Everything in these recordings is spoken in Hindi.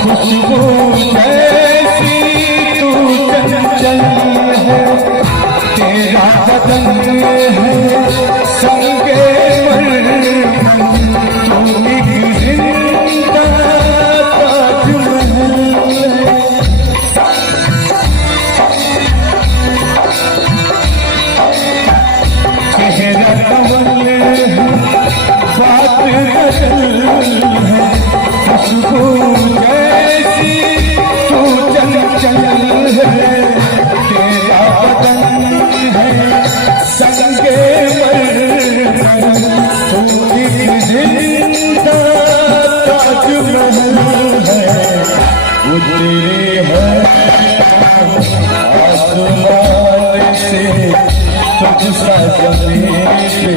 खुशबू जैसी तू चंचल है, तेरा बदन है संगे तू एक जिंदा ताजमहल है। चेहरा कमल है, बात गजल है, खुशबू जैसी तू चंचल है, तेरा बदन है संगे तू एक जिंदा ताजमहल है। वो तेरे है आसमान से तुझसा जमीन पे।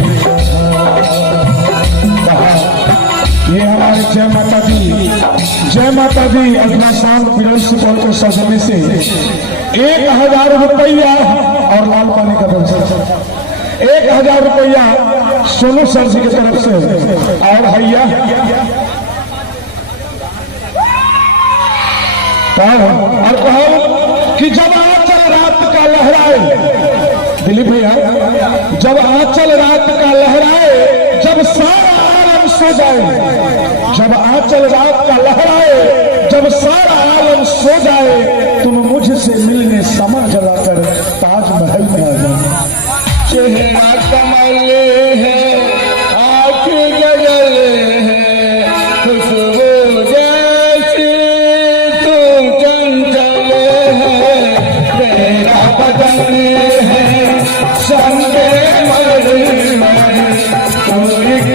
ये हमारे जय माता दी, जय माता दी अल्ट्रासाउंड प्रिंसिपल के सजने से 1000 रुपया और लाल पानी का बंचर 1000 रुपया सोनू सर जी की तरफ से। और भैया और कहो कि जब आंचल रात का लहराए, दिलीप भैया, जब आंचल रात का लहराए, जब सारा आलम सो जाए, जब आंचल रात का लहराए, जब सारा आलम सो जाए, तुम मुझसे मिलने समर जलाकर ताजमहल में आ जाए। चेहरा कमल है, आँख गजल है, खुशबू जैसी तू चंचल है, तेरा बदन है संगे मर तू एक